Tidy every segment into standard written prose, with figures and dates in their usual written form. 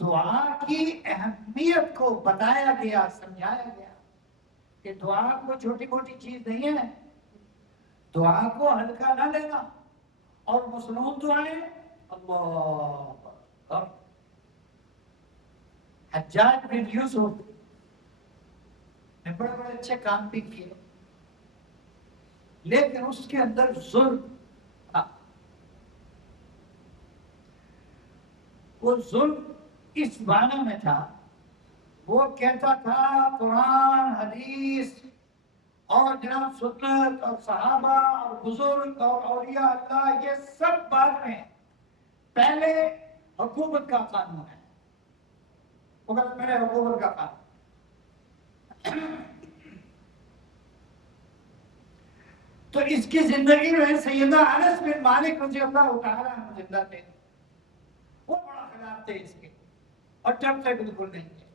دعا کی اہمیت کو بتایا گیا، سمجھایا گیا کہ دعا کو چھوٹی موٹی چیز نہیں ہے، دعا کو ہلکا نہ لینا. اور مصنون دعائیں اللہ اکبر. حجاج بن یوسف نے بڑے بڑے اچھے کام بھی کیے، لیکن اس کے اندر ظلم تھا. وہ ظلم اس معنی میں تھا، وہ کہتا تھا قرآن حدیث اور جناب سنت اور صحابہ اور بزرگ اور اولیاء اللہ یہ سب بعد میں، پہلے حکومت کا قانون ہے، وہ میرے حکومت کا قانون. تو اس کی زندگی میں سیدنا انس بن مالک رضی اللہ تعالیٰ عنہ زندہ تھے، وہ بڑا خلاف تھے اس کے اور ڈرتے بالکل نہیں تھے،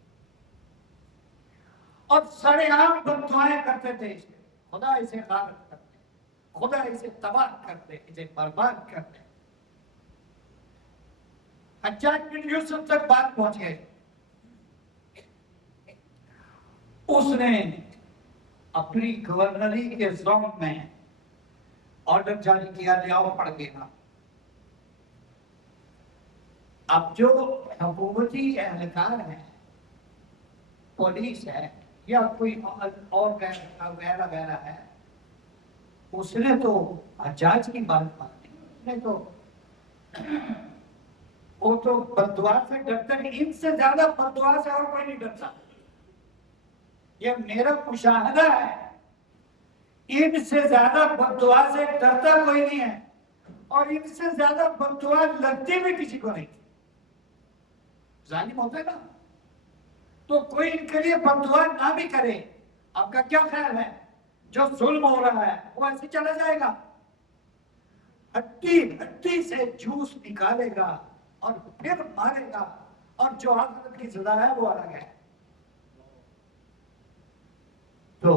اور سڑے عام بد دعائیں کرتے تھے اس کے. خدا اسے غارت کرتے، خدا اسے تباہ کرتے، اسے برباد کرتے. حجاج بن یوسف تک بات پہنچ گئی. اس نے اپنی گورنری کے زون میں آرڈر جاری کیا، لیاؤ پڑ گیا. اب جو حکومتی اہلکار ہیں، پولیس ہے یا کوئی اور وغیرہ وغیرہ ہے، اس نے تو حجاج کی بات مانی. اس نے تو وہ تو بددعا سے ڈرتے نہیں، ان سے زیادہ بددعا سے اور کوئی نہیں ڈرتا. یہ میرا مشاہدہ ہے، ان سے زیادہ بددعا سے ڈرتا کوئی نہیں ہے، اور ان سے زیادہ بددعا لگتی بھی کسی کو نہیں. ظالم ہوتا ہے نا، تو کوئی ان کے لیے بددعا نہ بھی کرے. آپ کا کیا خیال ہے؟ جو ظلم ہو رہا ہے وہ ایسے چلا جائے گا؟ ہڈی ہڈی سے جوس نکالے گا اور پھر مارے گا، اور جو آخرت کی سزا ہے وہ الگ ہے. تو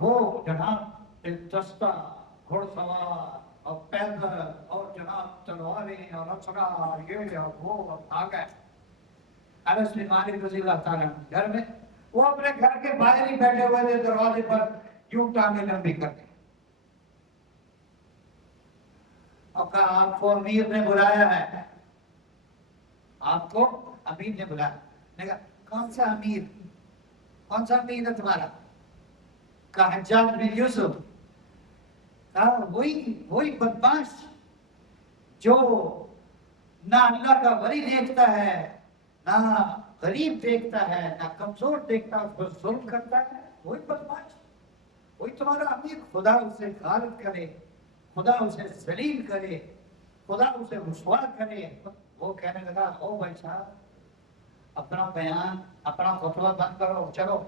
وہ جناب دلچسپا گھڑ سوار اور پیدل اور جناب تلواریں اور اسرار یہ اور وہ اور آ گئے. انس بن مالک رضی اللہ تعالیٰ گھر میں، وہ اپنے گھر کے باہر ہی بیٹھے ہوئے تھے، دروازے پر یوں ٹانگیں لمبی کر کے. اور کہا آپ کو امیر نے بلایا ہے، آپ کو امیر نے بلایا. نے کہا کون سا امیر، کون سا امیر ہے تمہارا؟ کہا حجاج بن یوسف. کہا وہی بدماش جو نہ اللہ کا ولی دیکھتا ہے، نہ غریب دیکھتا ہے، نہ کمزور دیکھتا، اس پر ظلم کرتا ہے، وہی بدماش، وہی تمہارا امیر. خدا اسے غارت کرے، خدا اسے ذلیل کرے، خدا اسے رسوا کرے. وہ کہنے لگا او بھائی صاحب اپنا بیان، اپنا خطبہ بند کرو، چلو.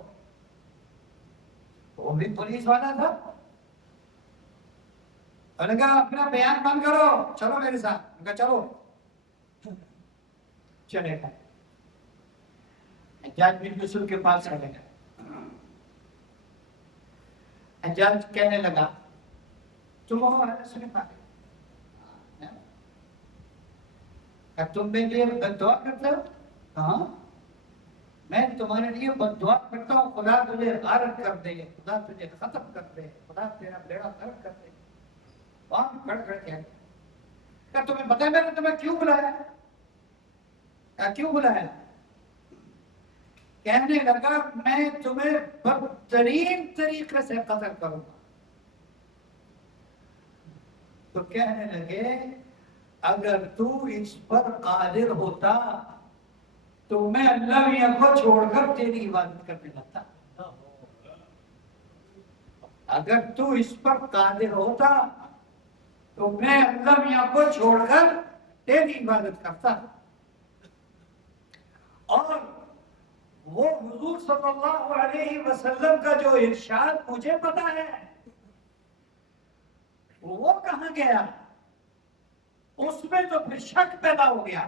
وہ بھی پولیس والا تھا، اور نے کہا اپنا بیان بند کرو، چلو میرے ساتھ. نے کہا چلو. چلے گئے، حجاج بن یوسف کے پاس چلے گئے. حجاج کہنے لگا تم ہو انس بن مالک، تم میرے لیے بد دعا کرتے ہو؟ ہاں میں تمہارے لیے بد دعا کرتا ہوں، خدا تجھے غارت کر دے، خدا تجھے ختم کر دے، خدا تیرا بیڑا غرق کر دے. وہاں کھڑ کھڑ کے کیا تمہیں پتہ ہے میں نے تمہیں کیوں بلایا؟ کیا کیوں بلایا؟ کہنے لگا میں تمہیں بدترین طریقے سے قتل کروں گا. تو کہنے لگے اگر تو اس پر قادر ہوتا تو میں اللہ میاں کو چھوڑ کر تیری عبادت کرنے لگتا. اگر تو اس پر قادر ہوتا تو میں اللہ میاں کو چھوڑ کر تیری عبادت کرتا. اور وہ حضور صلی اللہ علیہ وسلم کا جو ارشاد مجھے پتا ہے وہ کہاں گیا؟ اس میں تو پھر شک پیدا ہو گیا.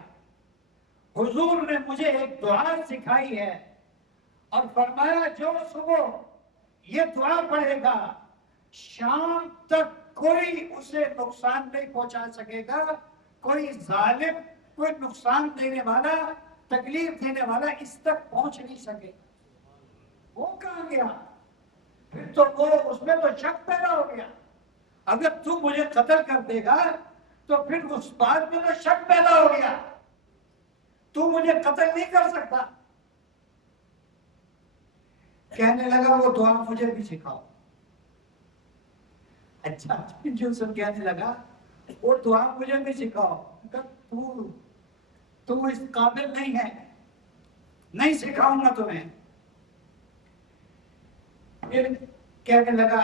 حضور نے مجھے ایک دعا سکھائی ہے اور فرمایا جو صبح یہ دعا پڑھے گا شام تک کوئی اسے نقصان نہیں پہنچا سکے گا، کوئی ظالم، کوئی نقصان دینے والا تکلیف دینے والا اس تک پہنچ نہیں سکے. وہ کہاں گیا؟ پھر تو وہ اس میں تو شک پیدا ہو گیا. اگر تو مجھے قتل کر دے گا تو پھر اس بات میں تو شک پیدا ہو گیا. تو مجھے قتل نہیں کر سکتا. کہنے لگا وہ دعا مجھے بھی سکھاؤ. اچھا یوسف کہنے لگا وہ دعا مجھے بھی سکھاؤ. تو اس قابل نہیں ہے, نہیں سکھاؤں گا تمہیں. پھر کہنے لگا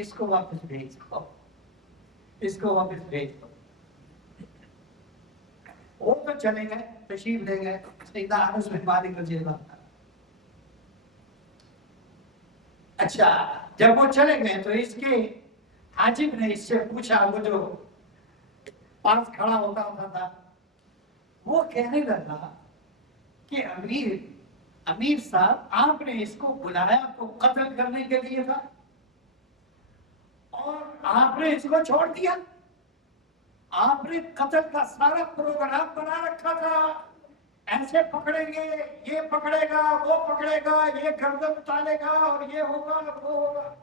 اس کو واپس بھیج دو, اس کو واپس بھیج دو. وہ تو چلے گئے, تشریف لے گئے سیدنا انس بن مالک رضی اللہ عنہ. اچھا جب وہ چلے گئے تو اس کے حاجب نے اس سے پوچھا, وہ جو پاس کھڑا ہوتا تھا, وہ کہنے لگا کہ امیر صاحب آپ نے اس کو بلایا تو قتل کرنے کے لیے تھا اور آپ نے اس کو چھوڑ دیا. آپ نے قتل کا سارا پروگرام بنا رکھا تھا, ایسے پکڑیں گے, یہ پکڑے گا, وہ پکڑے گا, یہ گردن اتارے گا اور یہ ہوگا وہ ہوگا.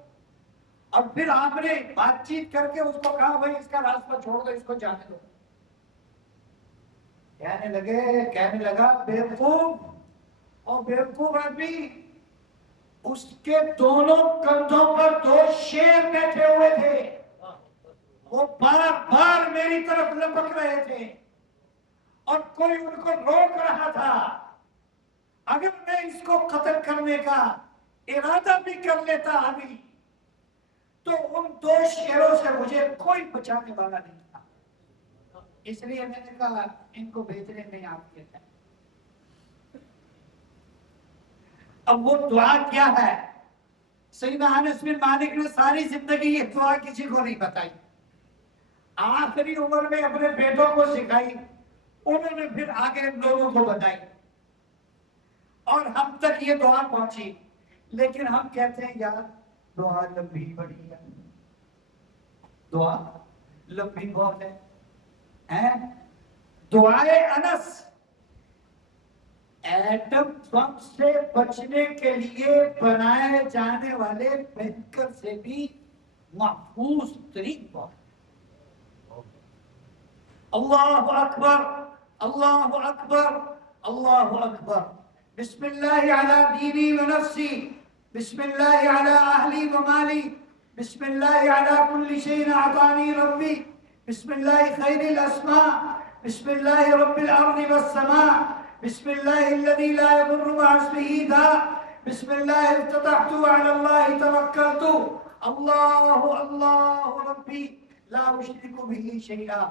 اور پھر آپ نے بات چیت کر کے اس کو کہا بھائی اس کا راستہ چھوڑ دو, اس کو جانے دو. کہنے لگا بیوقوف, اور بیوقوف آدمی, اس کے دونوں کندھوں پر 2 شیر بیٹھے ہوئے تھے, وہ بار بار میری طرف لپک رہے تھے اور کوئی ان کو روک رہا تھا. اگر میں اس کو قتل کرنے کا ارادہ بھی کر لیتا ابھی تو ان 2 شیروں سے مجھے کوئی بچانے والا نہیں تھا. اس لیے میں نے کہا ان کو بھیجنے میں آپ کے ہیں. اب وہ دعا کیا ہے؟ سیدنا انس بن مالک نے ساری زندگی یہ دعا کسی کو نہیں بتائی, آخری عمر میں اپنے بیٹوں کو سکھائی, انہوں نے پھر آگے لوگوں کو بتائی اور ہم تک یہ دعا پہنچی. لیکن ہم کہتے ہیں یار دعا لمبی بڑی ہے, دعا لمبی بہت ہے. دعائے انس ایٹم بم سے بچنے کے لیے بنائے جانے والے بینکر سے بھی محفوظ ترین بات. اللہ اکبر, اللہ اکبر, اللہ اکبر. بسم اللہ علی دینی و نفسی, بسم اللہ علی اہلی و مالی, بسم اللہ علی کل شیء اعطانی ربی, بسم اللہ خیر الاسماء, بسم اللہ رب الارض والسماء, بسم اللہ الذي لا يضر مع اسمه داء, بسم اللہ افتتحت وعلى اللہ توکلت, اللہ اللہ ربی لا اشرک به شیئا,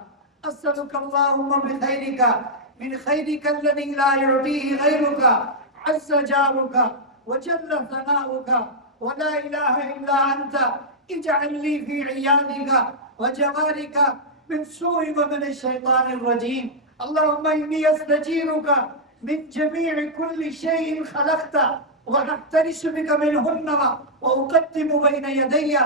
اسألك اللهم بخيرك من خيرك الذي لا يعطيه غيرك عز جارك وجل ثناؤك ولا إله إلا أنت, اجعل لي في عيادك وجوارك من سوء ومن الشيطان الرجيم. اللهم إني أستجيرك من جميع كل شيء خلقت ونحترس بك منهن وأقدم بين يدي.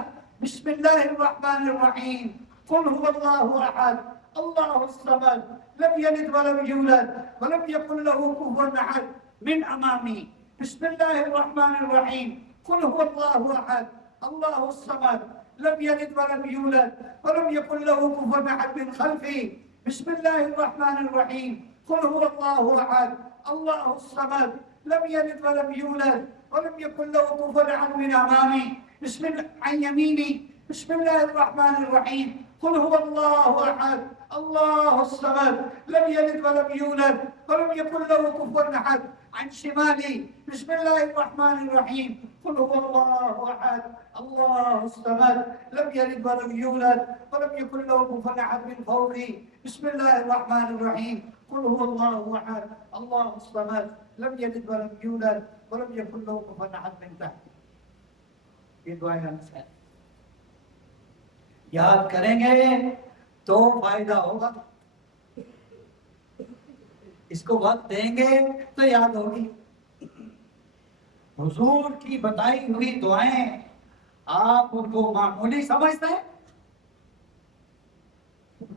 بسم الله الرحمن الرحيم. قل هو الله أحد الله الصمد لم يلد ولم يولد ولم يكن له كفوا أحد. من أمامي بسم الله الرحمن الرحيم. قل هو الله أحد الله الصمد لم يلد ولم يولد ولم يكن له كفوا أحد. من خلفي بسم الله الرحمن الرحيم. قل هو الله أحد الله الصمد لم يلد ولم يولد ولم يكن له كفوا أحد. من أمامي بسم الله عن يميني بسم الله الرحمن الرحيم. قل هو الله أحد الله الصمد لم يلد ولم يولد ولم يكن له كفوا أحد. عن شمالي بسم الله الرحمن الرحيم. قل هو الله أحد الله الصمد لم يلد ولم يولد ولم يكن له كفوا أحد. من فوقي بسم الله الرحمن الرحيم. قل هو الله أحد الله الصمد لم يلد ولم يولد ولم يكن له كفوا أحد. من تحت یہ دعائیں ہم سے یاد کریں گے تو فائدہ ہوگا, اس کو وقت دیں گے تو یاد ہوگی. حضور کی بتائی ہوئی دعائیں آپ ان کو معمولی سمجھتے ہیں,